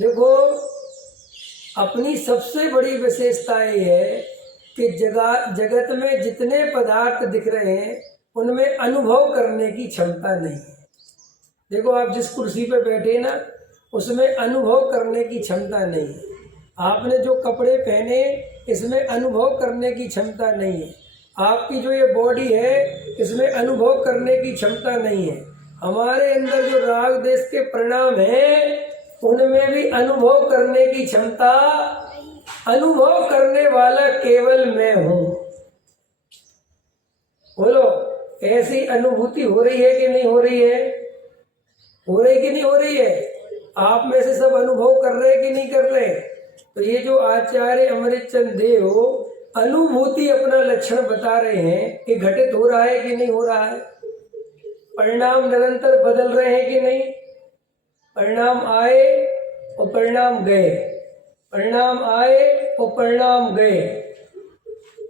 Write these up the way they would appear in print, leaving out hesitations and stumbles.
देखो, अपनी सबसे बड़ी विशेषता ये है कि जगत में जितने पदार्थ दिख रहे हैं उनमें अनुभव करने की क्षमता नहीं है। देखो, आप जिस कुर्सी पे बैठे ना, उसमें अनुभव करने की क्षमता नहीं है। आपने जो कपड़े पहने, इसमें अनुभव करने की क्षमता नहीं है। आपकी जो ये बॉडी है, इसमें अनुभव करने की क्षमता नहीं है। हमारे अंदर जो राग देश के परिणाम हैं, उनमें भी अनुभव करने की क्षमता, अनुभव करने वाला केवल मैं हूं। बोलो, ऐसी अनुभूति हो रही है कि नहीं हो रही है? हो रही कि नहीं हो रही है? आप में से सब अनुभव कर रहे कि नहीं कर रहे? तो ये जो आचार्य अमृतचंद देव अनुभूति अपना लक्षण बता रहे हैं कि घटित हो रहा है कि नहीं हो रहा है, परिणाम निरंतर बदल रहे हैं कि नहीं, परिणाम आए और परिणाम गए, परिणाम आए और परिणाम गए,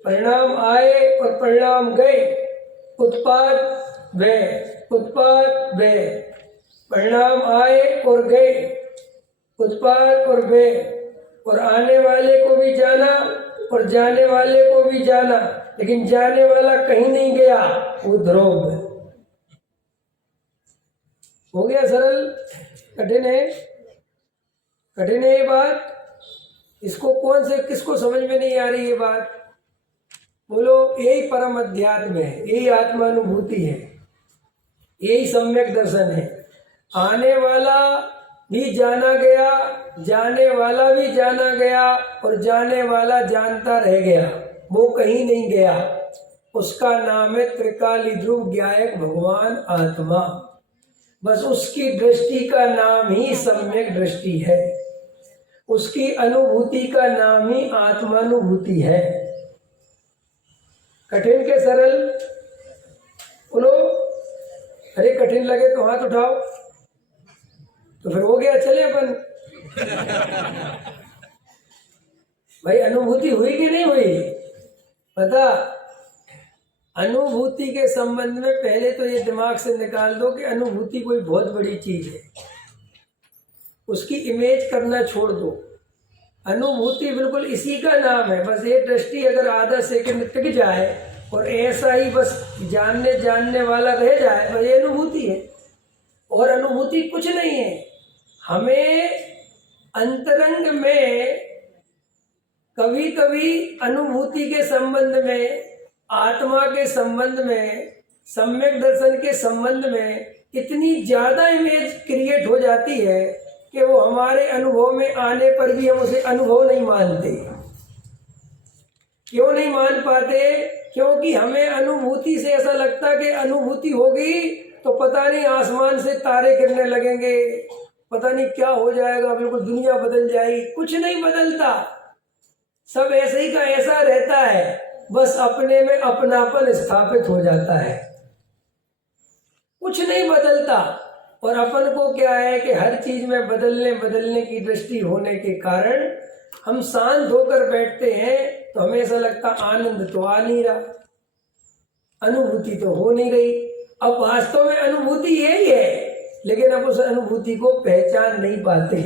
परिणाम आए और परिणाम गए, उत्पाद व्यय, उत्पाद व्यय, परिणाम आए और गए, उत्पाद और व्यय, और आने वाले को भी जाना और जाने वाले को भी जाना, लेकिन जाने वाला कहीं नहीं गया, वो ध्रुव हो गया। सरल? कठिन है? कठिन है ये बात? इसको कौन से किसको समझ में नहीं आ रही ये बात? बोलो, यही परम अध्यात्म है, यही आत्मानुभूति है, यही सम्यक दर्शन है। आने वाला भी जाना गया, जाने वाला भी जाना गया, और जाने वाला जानता रह गया, वो कहीं नहीं गया। उसका नाम है त्रिकाली ध्रुव ज्ञायक भगवान आत्मा। बस उसकी दृष्टि का नाम ही सम्यक दृष्टि है, उसकी अनुभूति का नाम ही आत्मानुभूति है। कठिन के सरल? बोलो, अरे कठिन लगे तो हाथ उठाओ, तो फिर हो गया, चले अपन। भाई, अनुभूति हुई कि नहीं हुई? पता, अनुभूति के संबंध में पहले तो ये दिमाग से निकाल दो कि अनुभूति कोई बहुत बड़ी चीज है, उसकी इमेज करना छोड़ दो। अनुभूति बिल्कुल इसी का नाम है। बस ये दृष्टि अगर आधा सेकंड टिक जाए और ऐसा ही बस जानने वाला रह जाए, बस ये अनुभूति है। और अनुभूति कुछ नहीं है। हमें अंतरंग में कभी कभी अनुभूति के संबंध में, आत्मा के संबंध में, सम्यक दर्शन के संबंध में इतनी ज्यादा इमेज क्रिएट हो जाती है कि वो हमारे अनुभव में आने पर भी हम उसे अनुभव नहीं मानते। क्यों नहीं मान पाते? क्योंकि हमें अनुभूति से ऐसा लगता कि अनुभूति होगी तो पता नहीं आसमान से तारे गिरने लगेंगे, पता नहीं क्या हो जाएगा, बिल्कुल दुनिया बदल जाएगी। कुछ नहीं बदलता, सब ऐसे ही का ऐसा रहता है। बस अपने में अपनापन स्थापित हो जाता है, कुछ नहीं बदलता। और अपन को क्या है कि हर चीज में बदलने की दृष्टि होने के कारण हम शांत होकर बैठते हैं तो हमें ऐसा लगता आनंद तो आ नहीं रहा, अनुभूति तो हो नहीं रही। अब वास्तव में अनुभूति यही है, लेकिन अब उस अनुभूति को पहचान नहीं पाते,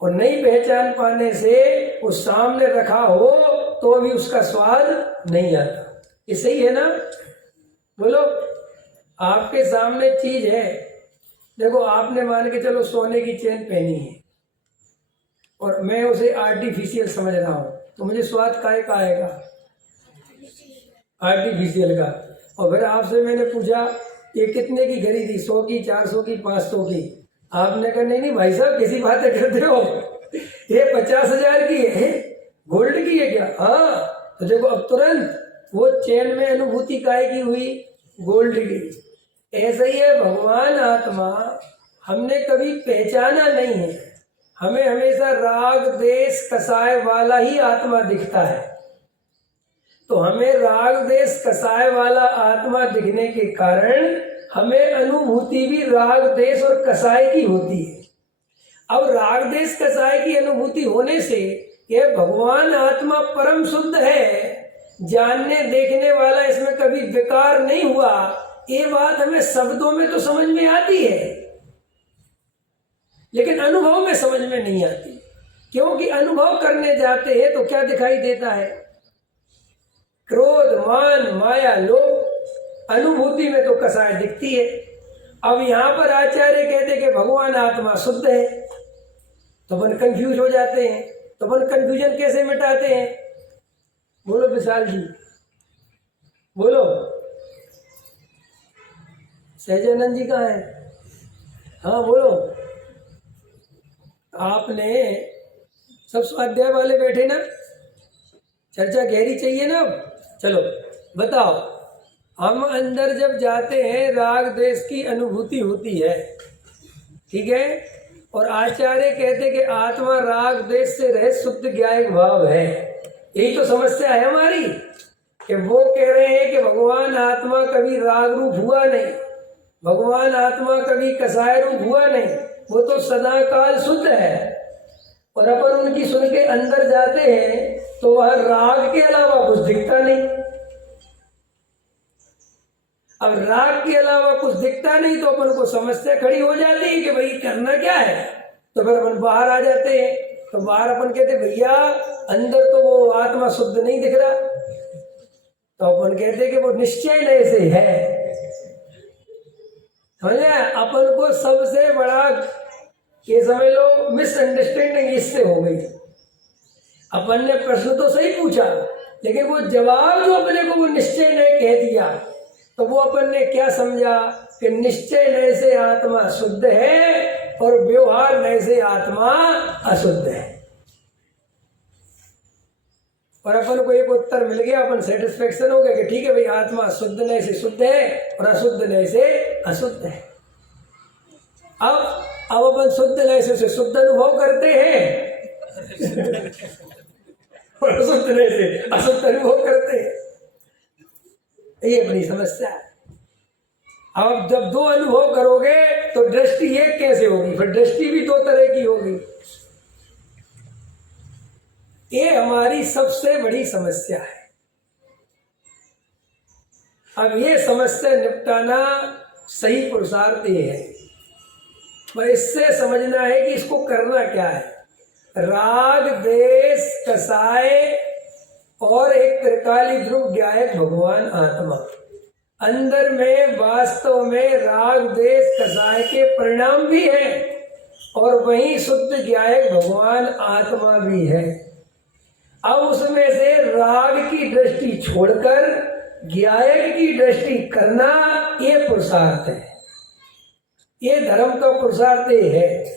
और नहीं पहचान पाने से वो सामने रखा हो तो भी उसका स्वाद नहीं आता। ये सही है ना? बोलो, आपके सामने चीज है, देखो, आपने मान के चलो सोने की चेन पहनी है और मैं उसे आर्टिफिशियल समझ रहा हूं, तो मुझे स्वाद काहे का आएगा? आर्टिफिशियल का। और फिर आपसे मैंने पूछा ये कितने की खरीदी, 100 की, 400 की, 500 की? आपने कहा नहीं भाई साहब, किसी बातें करते हो, ये 50,000 की है, गोल्ड की है क्या? हाँ। तो देखो, अब तुरंत वो चेन में अनुभूति काहे की हुई? गोल्ड की। ऐसा ही है भगवान आत्मा, हमने कभी पहचाना नहीं है। हमें हमेशा राग देश कसाय वाला ही आत्मा दिखता है। तो हमें राग देश कसाय वाला आत्मा दिखने के कारण हमें अनुभूति भी राग देश और कसाय की होती है। अब राग देश कसाय की अनुभूति होने से यह भगवान आत्मा परम शुद्ध है, जानने देखने वाला, इसमें कभी विकार नहीं हुआ, ये बात हमें शब्दों में तो समझ में आती है, लेकिन अनुभव में समझ में नहीं आती, क्योंकि अनुभव करने जाते हैं तो क्या दिखाई देता है? क्रोध, मान, माया, लोभ। अनुभूति में तो कसाय दिखती है। अब यहाँ पर आचार्य कहते कि भगवान आत्मा शुद्ध है, तो अपन कंफ्यूज हो जाते हैं। तो अपन कंफ्यूजन कैसे मिटाते हैं? बोलो विशाल जी, बोलो। सहजानंद जी कहाँ है? हाँ बोलो। आपने सब स्वाध्याय वाले बैठे ना, चर्चा गहरी चाहिए ना। अब चलो बताओ, हम अंदर जब जाते हैं राग द्वेष की अनुभूति होती है, ठीक है, और आचार्य कहते कि आत्मा राग द्वेष से रहित शुद्ध ज्ञायक भाव है। यही तो समस्या है हमारी, कि वो कह रहे हैं कि भगवान आत्मा कभी राग रूप हुआ नहीं, भगवान आत्मा कभी कसाय रूप हुआ नहीं, वो तो सदा काल शुद्ध है। और अपन उनकी सुन के अंदर जाते हैं तो वह राग के अलावा कुछ दिखता नहीं। अब राग के अलावा कुछ दिखता नहीं तो अपन को समस्या खड़ी हो जाती है कि भाई करना क्या है। तो फिर अपन बाहर आ जाते हैं, तो बाहर अपन कहते भैया अंदर तो वो आत्मा शुद्ध नहीं दिख रहा, तो अपन कहते कि वो निश्चय नए से है। समझे? अपन को सबसे बड़ा ये समझ लो मिसअंडरस्टैंडिंग इससे हो गई। अपन ने प्रश्न तो सही पूछा, लेकिन वो जवाब जो अपने को वो निश्चय नए कह दिया, तो वो अपन ने क्या समझा कि निश्चय नए से आत्मा शुद्ध है और व्यवहार नए से आत्मा अशुद्ध है। और अपन को एक उत्तर मिल गया, अपन सेटिस्फेक्शन हो गया कि ठीक है भाई, आत्मा शुद्ध नए से शुद्ध है और अशुद्ध नए से अशुद्ध है। अब अपन शुद्ध नए से शुद्ध अनुभव करते हैं और अशुद्ध नए से अशुद्ध अनुभव करते हैं। ये अपनी समस्या है। अब जब दो अनुभव करोगे तो दृष्टि एक कैसे होगी? फिर दृष्टि भी दो तरह की होगी। ये हमारी सबसे बड़ी समस्या है। अब ये समस्या निपटाना सही पुरुषार्थ ये है, पर इससे समझना है कि इसको करना क्या है। राग द्वेष कसाय और एक त्रिकाली ध्रुव ज्ञायक भगवान आत्मा, अंदर में वास्तव में राग द्वेष कसाय के परिणाम भी है और वही शुद्ध ज्ञायक भगवान आत्मा भी है। अब उसमें से राग की दृष्टि छोड़कर ज्ञायक की दृष्टि करना, ये पुरुषार्थ है। ये धर्म का पुरुषार्थ है।